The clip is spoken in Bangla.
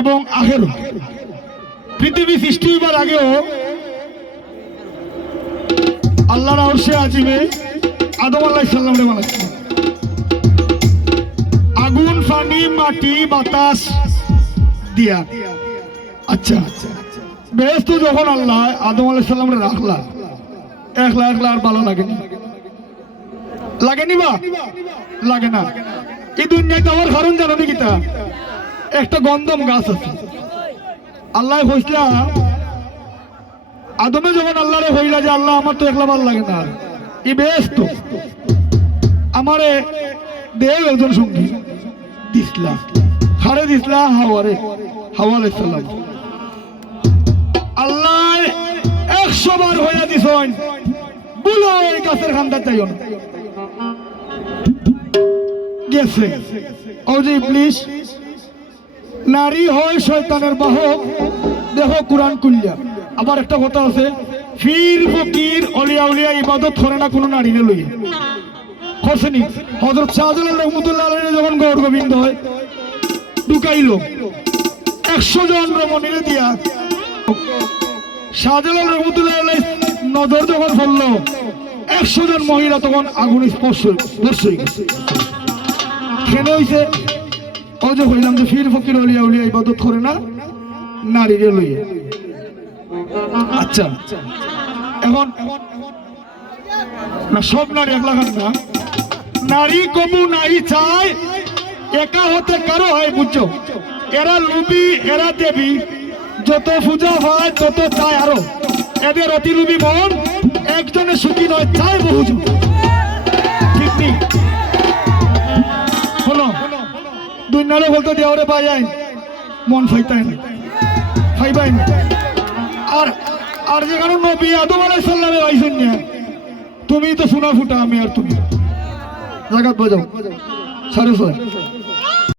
এবং আখেরত পৃথিবী সৃষ্টি হবার আগেও আল্লাহর আরশে আজিমে আদম আলাইহিস সালামকে বানাচ্ছেন। আগুন, পানি, মাটি, বাতাস দিয়া। আচ্ছা, বেহেশত যখন আল্লাহ আদম আলাইহিস সালামকে রাখলা, একলা একলা আর ভালো লাগেনি, লাগেনি বা লাগে না। এই দুনিয়াতে আমার কারণ জানো নি কিতা? একটা গন্ধম গাছ আছে। আল্লাহ কইসলা আদমে যখন আল্লাহরে হইলা যে আল্লাহ আমার তো একলা ভাল লাগে না, ই বেহেশত আমারে দেও একজন সঙ্গী দিসলা, হারে দিসলা হাওয়ারে, হাওয়া আলাইহিস সালাম। আল্লাহ 100 বার হইয়া দিছেন বলো এই গাছের খান্দা চাইও না, গেছে। ও যে ইবলিস নারী হয় শয়তানের বাহক, দেখো কোরআন কুল্লা। আবার একটা কথা আছে, ফির ফকির অলিয়া উলিয়া ইবাদত করে না কোনো নারীরে লইয়া, করছেনি। হযরত শাহজালাল রহমাতুল্লাহ আলাইহি যখন গৌর গোবিন্দ হয় ঢুকাইল 100 জন রমণীরে দিয়া, শাহজালাল রহমাতুল্লাহ আলাইহি নজর যখন পড়লো 100 জন মহিলা তখন আগুন স্পর্শ হয়ে গেছে। কেন হইছে? ও যে হইলাম যে ফির ফকির অলিয়া উলিয়া ইবাদত করে না নারীরে লইয়া। আচ্ছা, এখন না সব নারী একলা না, নারী কবু নারী চায় একা হতে কারো হয়, বুঝছো? এরা লুবি, এরা দেবী, যত পূজা হয় তত চায় আরো। এদের অতি লুবি মন, একজনে সুখী নয়, চায় বহুজন। ঠিক নেই? শোনো, দুনিয়ারে বলতে দেওয়া রে পাই যায় মন ফাইতাই না, ফাইবাই না। আর আর যেখানে নবী আদম আলাইহিস সালামে আইছেন না, তুমি তো সোনা ফুটা, আমি আর তুমি জাগাত বাজাও সারে